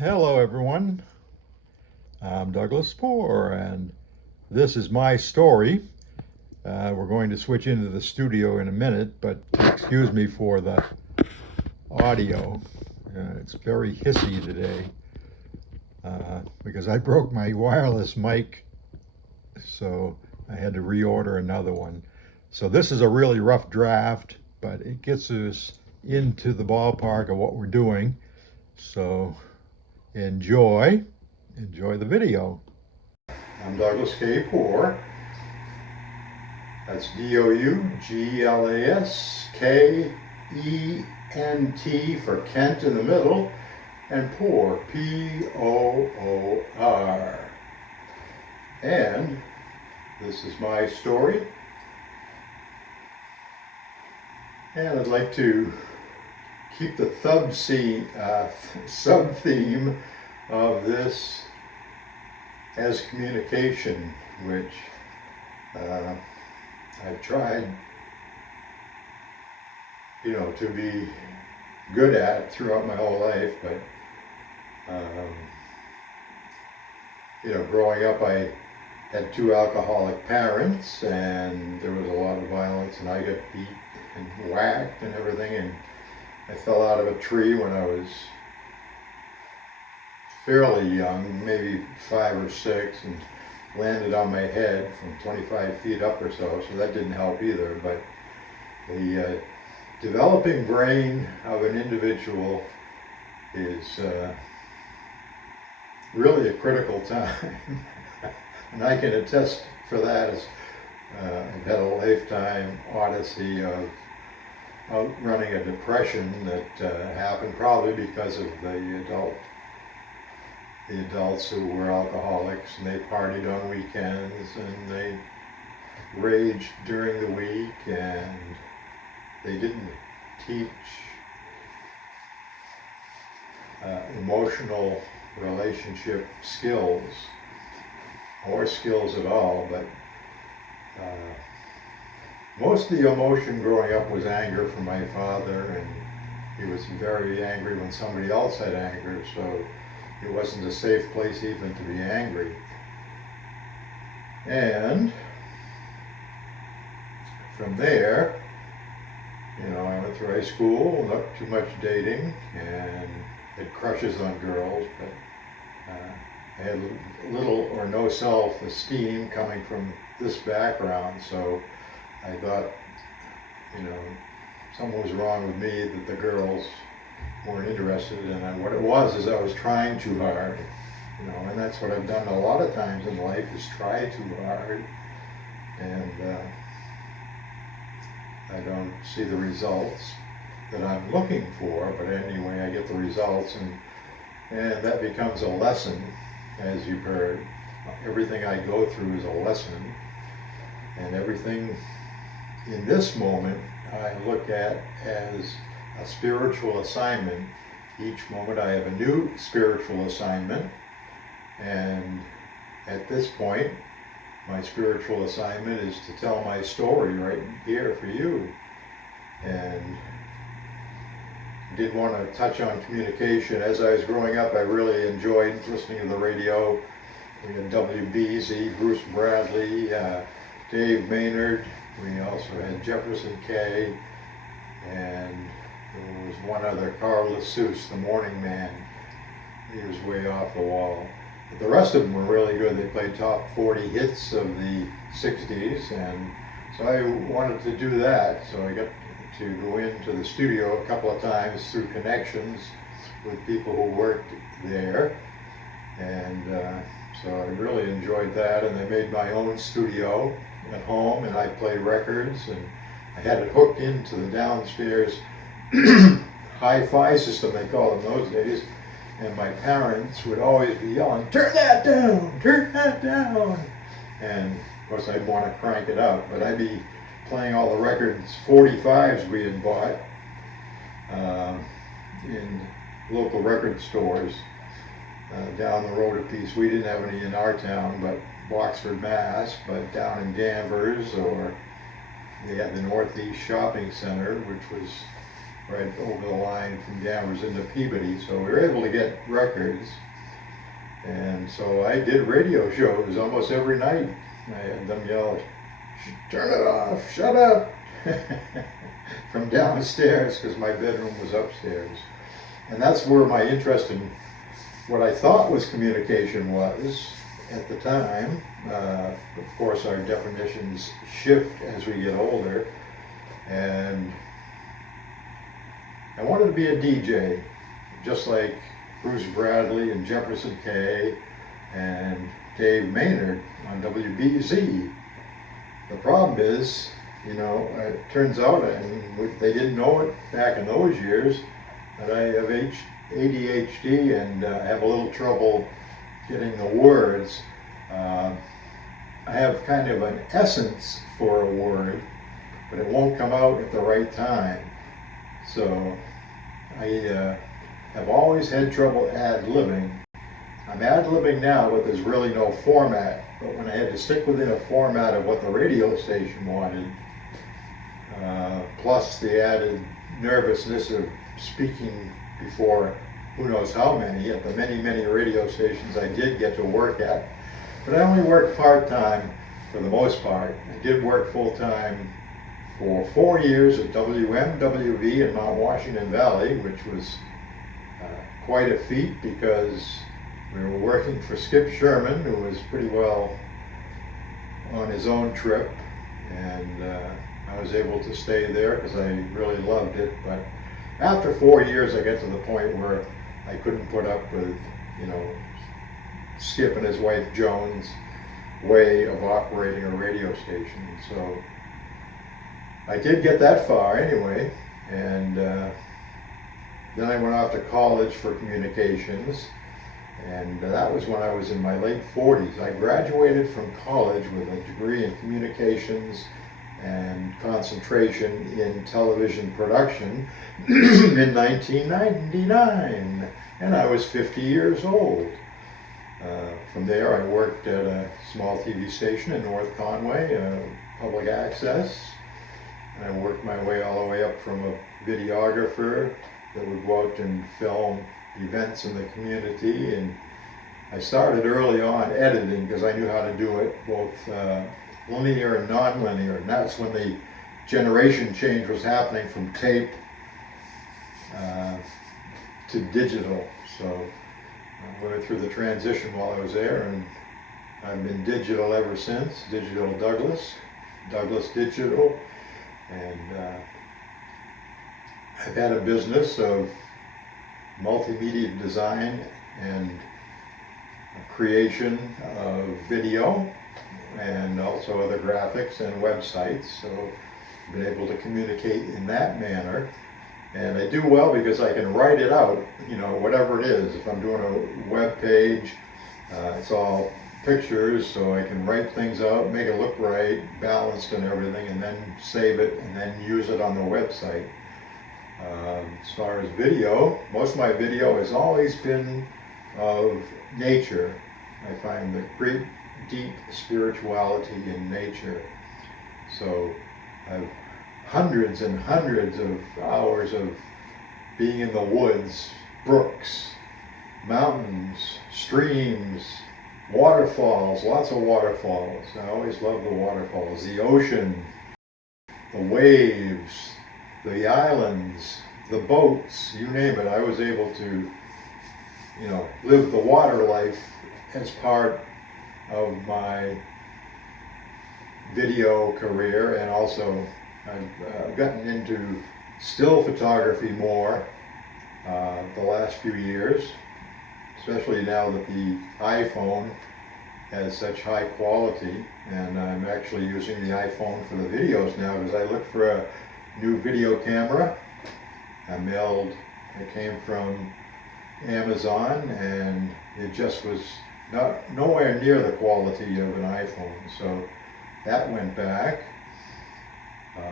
Hello, everyone. I'm Douglas Poor, and this is my story. We're going to switch into the studio in a minute, but excuse me for the audio. It's very hissy today because I broke my wireless mic, so I had to reorder another one. So this is a really rough draft, but it gets us into the ballpark of what we're doing. So enjoy the video. I'm Douglas K. Poor. That's Douglaskent for Kent in the middle, and Poor, Poor. And this is my story. And I'd like to keep the sub-theme of this as communication, which I've tried, to be good at throughout my whole life, but growing up, I had two alcoholic parents, and there was a lot of violence, and I got beat and whacked and everything, and I fell out of a tree when I was fairly young, maybe 5 or 6, and landed on my head from 25 feet up or so that didn't help either. But the developing brain of an individual is really a critical time. And I can attest for that, as I've had a lifetime odyssey of outrunning a depression that happened probably because of the adults who were alcoholics, and they partied on weekends, and they raged during the week, and they didn't teach emotional relationship skills or skills at all. But most of the emotion growing up was anger from my father, and he was very angry when somebody else had anger, so it wasn't a safe place even to be angry. And from there, I went through high school, not too much dating, and had crushes on girls, but I had little or no self-esteem coming from this background, so I thought, something was wrong with me, that the girls weren't interested, and what it was is I was trying too hard, and that's what I've done a lot of times in life, is try too hard, and I don't see the results that I'm looking for, but anyway, I get the results, and that becomes a lesson, as you've heard. Everything I go through is a lesson, and everything in this moment I look at as a spiritual assignment. Each moment I have a new spiritual assignment, and at this point my spiritual assignment is to tell my story right here for you. And did want to touch on communication. As I was growing up, I really enjoyed listening to the radio. We had WBZ, Bruce Bradley, Dave Maynard. We also had Jefferson K, and there was one other, Carl LaSusse, the morning man. He was way off the wall. But the rest of them were really good. They played top 40 hits of the 60s, and so I wanted to do that. So I got to go into the studio a couple of times through connections with people who worked there, and so I really enjoyed that. And I made my own studio at home, and I play records, and I had it hooked into the downstairs hi-fi system, they called them those days, and my parents would always be yelling, "Turn that down, turn that down," and of course I'd want to crank it up, but I'd be playing all the records, 45s we had bought in local record stores down the road a piece. We didn't have any in our town, but Boxford, Mass, but down in Danvers, or they had the Northeast Shopping Center, which was right over the line from Danvers into Peabody, so we were able to get records. And so I did radio shows almost every night. I had them yell, "Turn it off, shut up," from downstairs, because my bedroom was upstairs. And that's where my interest in what I thought was communication was at the time. Of course, our definitions shift as we get older. And I wanted to be a DJ, just like Bruce Bradley and Jefferson Kay and Dave Maynard on WBZ. The problem is, it turns out, and they didn't know it back in those years, that I have ADHD and have a little trouble getting the words. I have kind of an essence for a word, but it won't come out at the right time. So I have always had trouble ad-libbing. I'm ad-libbing now, but there's really no format. But when I had to stick within a format of what the radio station wanted, plus the added nervousness of speaking before who knows how many, at the many, many radio stations I did get to work at. But I only worked part-time for the most part. I did work full-time for 4 years at WMWV in Mount Washington Valley, which was quite a feat because we were working for Skip Sherman, who was pretty well on his own trip, and I was able to stay there because I really loved it. But after 4 years, I got to the point where I couldn't put up with, Skip and his wife Joan's way of operating a radio station. So I did get that far anyway, and then I went off to college for communications, and that was when I was in my late 40s. I graduated from college with a degree in communications and concentration in television production in 1999, and I was 50 years old. From there, I worked at a small TV station in North Conway, public access, and I worked my way all the way up from a videographer that would go out and film events in the community. And I started early on editing because I knew how to do it, both linear and non-linear, and that's when the generation change was happening from tape to digital. So I went through the transition while I was there, and I've been digital ever since. Digital Douglas, Douglas Digital, and I've had a business of multimedia design and creation of video, and also other graphics and websites. So I've been able to communicate in that manner. And I do well because I can write it out, whatever it is. If I'm doing a web page, it's all pictures, so I can write things out, make it look right, balanced and everything, and then save it and then use it on the website. As far as video, most of my video has always been of nature. I find the great deep spirituality in nature. So I've hundreds and hundreds of hours of being in the woods, brooks, mountains, streams, waterfalls, lots of waterfalls. I always love the waterfalls, the ocean, the waves, the islands, the boats, you name it. I was able to, live the water life as part of my video career, and also I've gotten into still photography more the last few years, especially now that the iPhone has such high quality, and I'm actually using the iPhone for the videos now because I looked for a new video camera. It came from Amazon, and it just was nowhere near the quality of an iPhone, so that went back.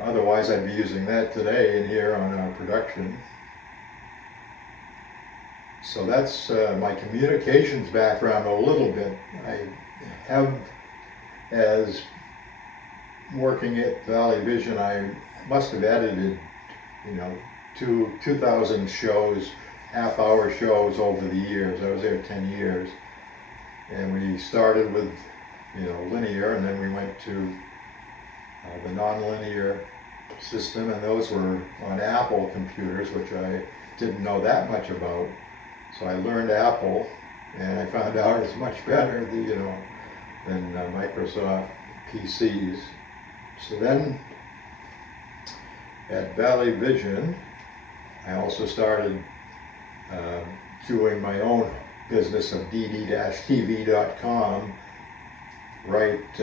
Otherwise, I'd be using that today in here on our production. So that's my communications background a little bit. I have, as working at Valley Vision, I must have edited, 2,000 shows, half-hour shows over the years. I was there 10 years. And we started with, linear, and then we went to the nonlinear system, and those were on Apple computers, which I didn't know that much about. So I learned Apple, and I found out it's much better, than Microsoft PCs. So then at Valley Vision, I also started doing my own business of dd-tv.com right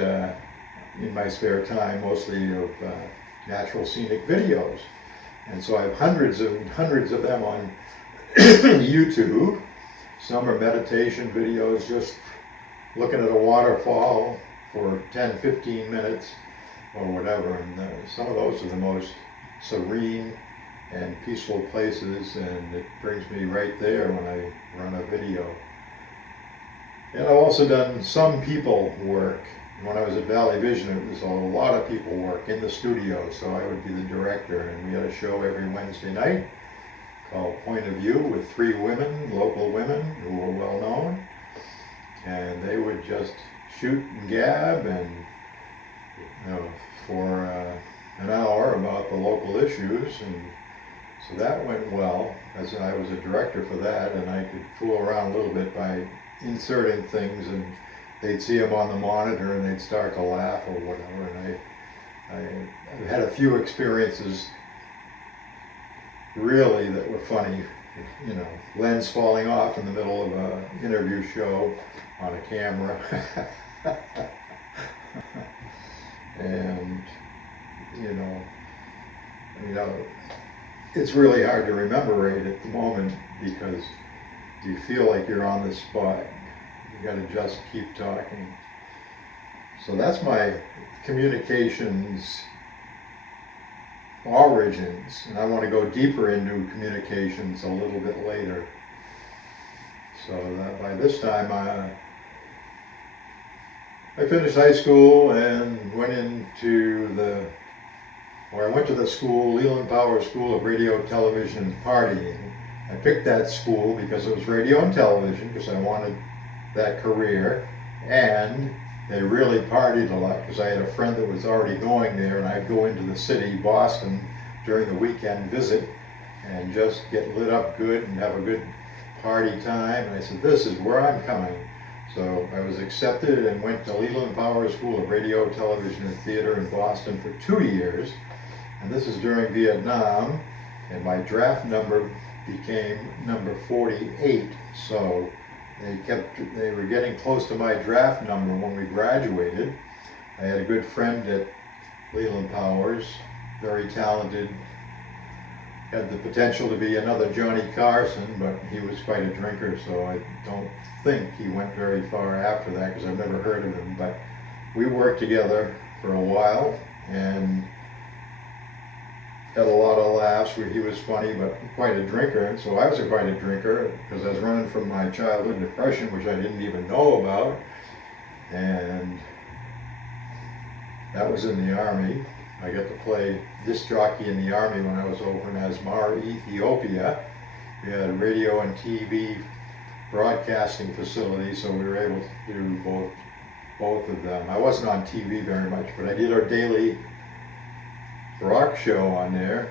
in my spare time, mostly of natural scenic videos. And so I have hundreds and hundreds of them on YouTube. Some are meditation videos, just looking at a waterfall for 10, 15 minutes or whatever. And some of those are the most serene and peaceful places, and it brings me right there when I run a video. And I've also done some people work. When I was at Valley Vision, it was a lot of people work in the studio, so I would be the director, and we had a show every Wednesday night called Point of View with 3 women, local women who were well known, and they would just shoot and gab and for an hour about the local issues. And so that went well, as I was a director for that, and I could fool around a little bit by inserting things, and they'd see them on the monitor and they'd start to laugh or whatever. And I've had a few experiences really that were funny, lens falling off in the middle of an interview show on a camera. And it's really hard to remember right at the moment, because you feel like you're on the spot. You got to just keep talking. So that's my communications origins, and I want to go deeper into communications a little bit later. So that by this time I finished high school and went to the school, Leland Power School of Radio, Television, and Partying. I picked that school because it was radio and television, because I wanted that career, and they really partied a lot, because I had a friend that was already going there, and I'd go into the city, Boston, during the weekend visit and just get lit up good and have a good party time. And I said, this is where I'm coming. So I was accepted and went to Leland Power School of Radio, Television, and Theater in Boston for 2 years. And this is during Vietnam, and my draft number became number 48. So they were getting close to my draft number when we graduated. I had a good friend at Leland Powers, very talented, had the potential to be another Johnny Carson, but he was quite a drinker, so I don't think he went very far after that, because I've never heard of him. But we worked together for a while and had a lot of laughs. He was funny, but quite a drinker, and so I was quite a drinker, because I was running from my childhood depression, which I didn't even know about. And that was in the Army. I got to play disc jockey in the Army when I was over in Asmara, Ethiopia. We had a radio and TV broadcasting facility, so we were able to do both of them. I wasn't on TV very much, but I did our daily rock show on there,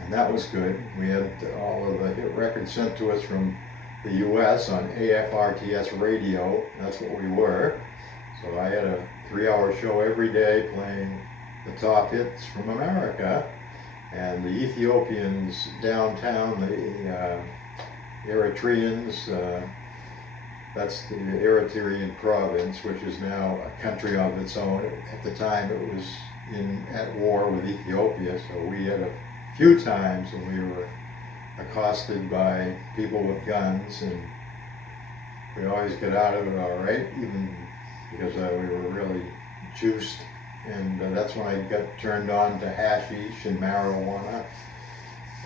and that was good. We had all of the hit records sent to us from the US on AFRTS radio. That's what we were. So I had a 3-hour show every day playing the top hits from America, and the Ethiopians downtown, the Eritreans, that's the Eritrean province, which is now a country of its own. At the time it was at war with Ethiopia, so we had a few times when we were accosted by people with guns, and we always get out of it all right, even because we were really juiced. And that's when I got turned on to hashish and marijuana.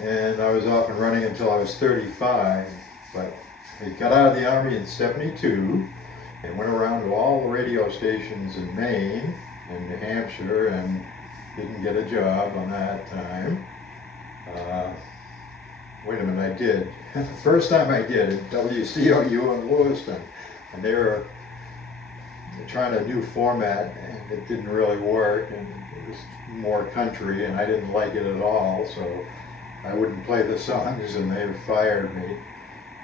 And I was off and running until I was 35, but I got out of the Army in 72 and went around to all the radio stations in Maine and New Hampshire, and didn't get a job on that time. Uh, Wait a minute, I did. The first time I did at WCOU in Lewiston, and they were trying a new format, and it didn't really work, and it was more country, and I didn't like it at all, so I wouldn't play the songs, and they fired me.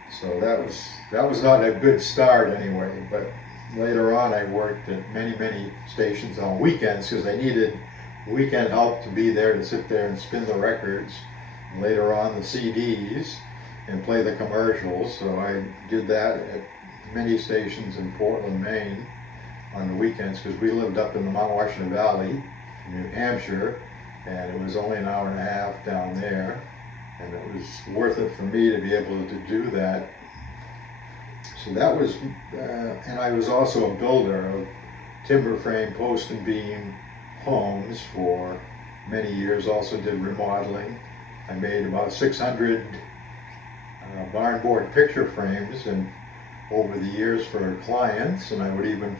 So that was not a good start anyway. But later on, I worked at many stations on weekends because they needed weekend help to be there to sit there and spin the records. Later on, the CDs and play the commercials. So I did that at many stations in Portland, Maine on the weekends because we lived up in the Mount Washington Valley, New Hampshire, and it was only an hour and a half down there. And it was worth it for me to be able to do that. So that was, and I was also a builder of timber frame post and beam homes for many years, also did remodeling. I made about 600 barn board picture frames and over the years for clients, and I would even,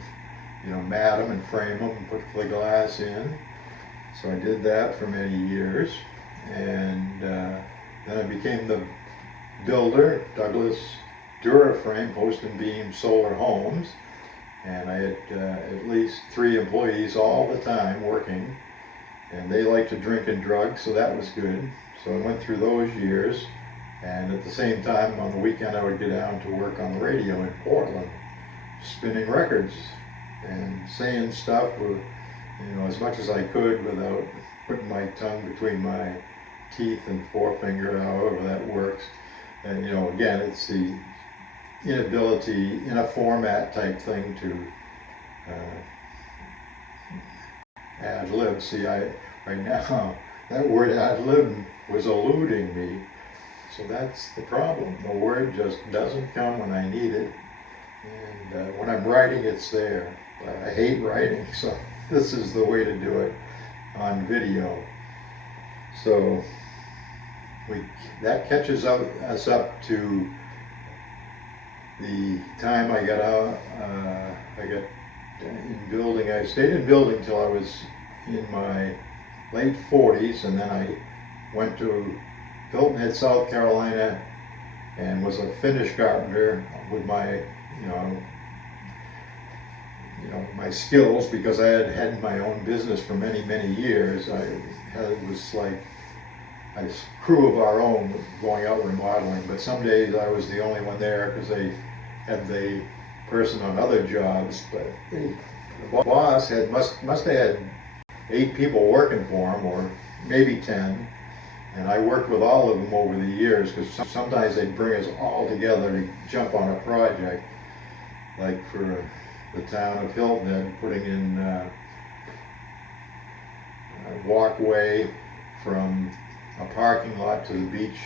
mat them and frame them and put the glass in. So I did that for many years, and then I became the builder, Douglas Duraframe Post and Beam Solar Homes, and I had at least 3 employees all the time working, and they liked to drink and drug, so that was good. So I went through those years, and at the same time on the weekend I would get down to work on the radio in Portland, spinning records and saying stuff, as much as I could without putting my tongue between my teeth and forefinger, however that works. And again, it's the inability in a format type thing to ad lib. See, right now that word ad lib was eluding me, so that's the problem. The word just doesn't come when I need it, and when I'm writing, it's there. But I hate writing, so this is the way to do it on video. So that catches us up to the time I got out. I got in building. I stayed in building till I was in my late 40s, and then I went to Hilton Head, South Carolina, and was a finish carpenter with my, my skills, because I had had my own business for many years. It was like a crew of our own going out remodeling, but some days I was the only one there because they had the person on other jobs. But the boss must have had 8 people working for him, or maybe 10, and I worked with all of them over the years because sometimes they'd bring us all together to jump on a project, like for the town of Hilton Head, putting in a walkway from a parking lot to the beach,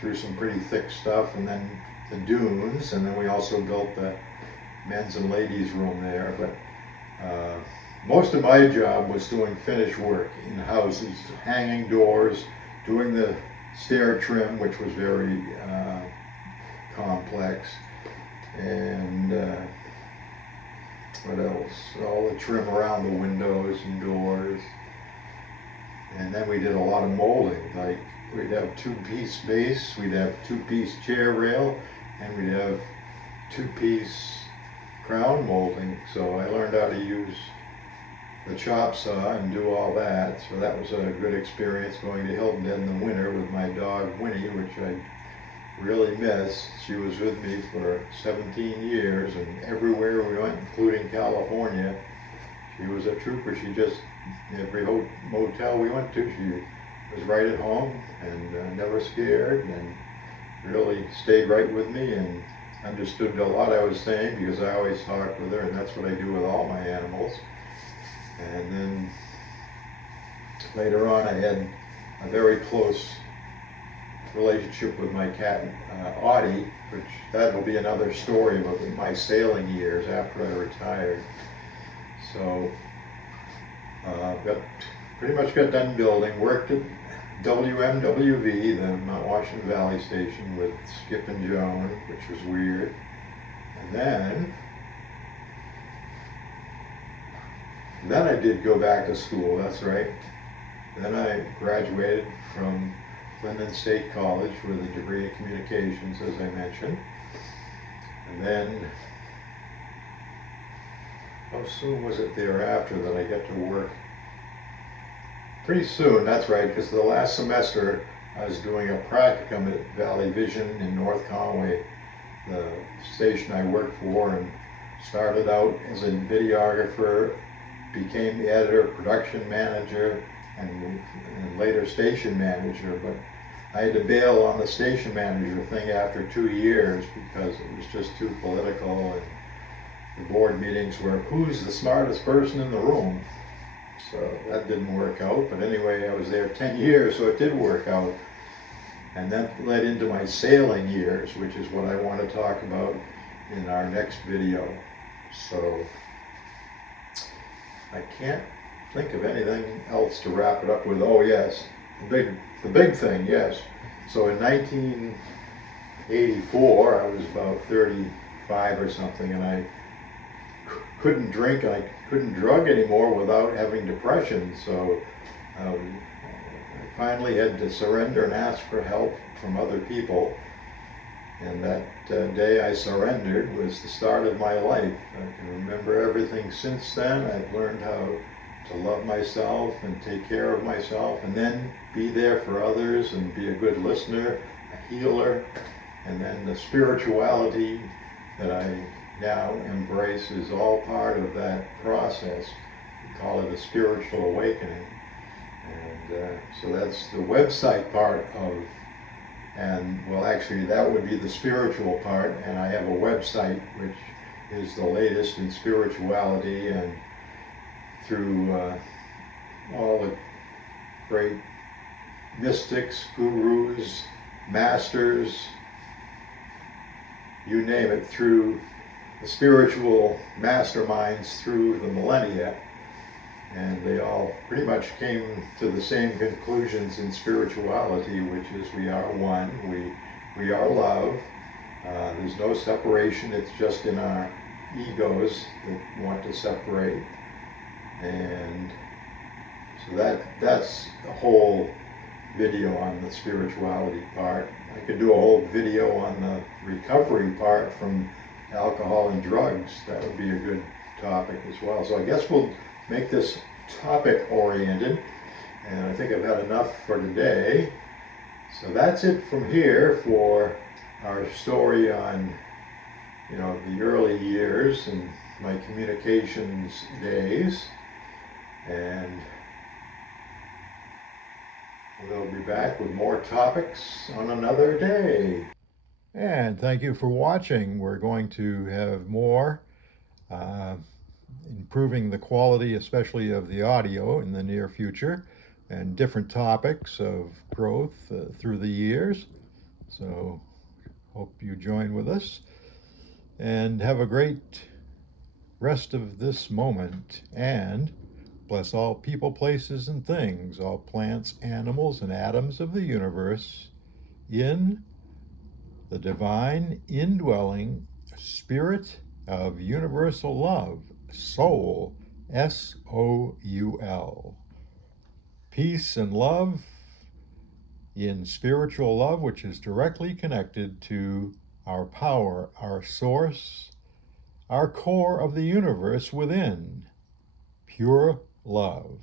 through some pretty thick stuff, and then the dunes, and then we also built the men's and ladies room there. But most of my job was doing finish work in houses, hanging doors, doing the stair trim, which was very complex, and what else? All the trim around the windows and doors. And then we did a lot of molding, like we'd have 2-piece base, we'd have 2-piece chair rail, and we'd have 2-piece crown molding. So I learned how to use the chop saw and do all that. So that was a good experience, going to Hilton Head in the winter with my dog Winnie, which I really miss. She was with me for 17 years, and everywhere we went, including California, she was a trooper. She just, every motel we went to, she was right at home and never scared, and really stayed right with me and understood a lot I was saying because I always talked with her, and that's what I do with all my animals. And then later on I had a very close relationship with my cat Audie, which that'll be another story about my sailing years after I retired. So pretty much got done building, worked at WMWV, the Mount Washington Valley station, with Skip and Joan, which was weird. And then I did go back to school, that's right. Then I graduated from Linden State College with a degree in communications, as I mentioned. And then, how soon was it thereafter that I got to work? Pretty soon, that's right, because the last semester I was doing a practicum at Valley Vision in North Conway, the station I worked for, and started out as a videographer, became the editor, production manager, and later station manager. But I had to bail on the station manager thing after 2 years because it was just too political, and the board meetings were, who's the smartest person in the room? So that didn't work out. But anyway, I was there 10 years, so it did work out. And that led into my sailing years, which is what I want to talk about in our next video. So I can't think of anything else to wrap it up with. Oh yes, the big thing, yes. So in 1984, I was about 35 or something, and I couldn't drink and I couldn't drug anymore without having depression. So I finally had to surrender and ask for help from other people. And that day I surrendered was the start of my life. I can remember everything since then. I've learned how to love myself and take care of myself, and then be there for others and be a good listener, a healer. And then the spirituality that I now embrace is all part of that process. We call it a spiritual awakening. And so that's the website part of, and well, actually that would be the spiritual part, and I have a website which is the latest in spirituality, and through all the great mystics, gurus, masters, you name it, through the spiritual masterminds through the millennia. And they all pretty much came to the same conclusions in spirituality, which is we are one, we are love. There's no separation, it's just in our egos that want to separate. And so that's a whole video on the spirituality part. I could do a whole video on the recovery part from alcohol and drugs. That would be a good topic as well. So I guess we'll make this topic oriented, and I think I've had enough for today. So that's it from here for our story on, the early years and my communications days, and we'll be back with more topics on another day. And thank you for watching. We're going to have more improving the quality, especially of the audio, in the near future, and different topics of growth through the years. So hope you join with us, and have a great rest of this moment, and bless all people, places, and things, all plants, animals, and atoms of the universe, in the divine indwelling spirit of universal love, soul, S-O-U-L. Peace and love in spiritual love, which is directly connected to our power, our source, our core of the universe within, pure love.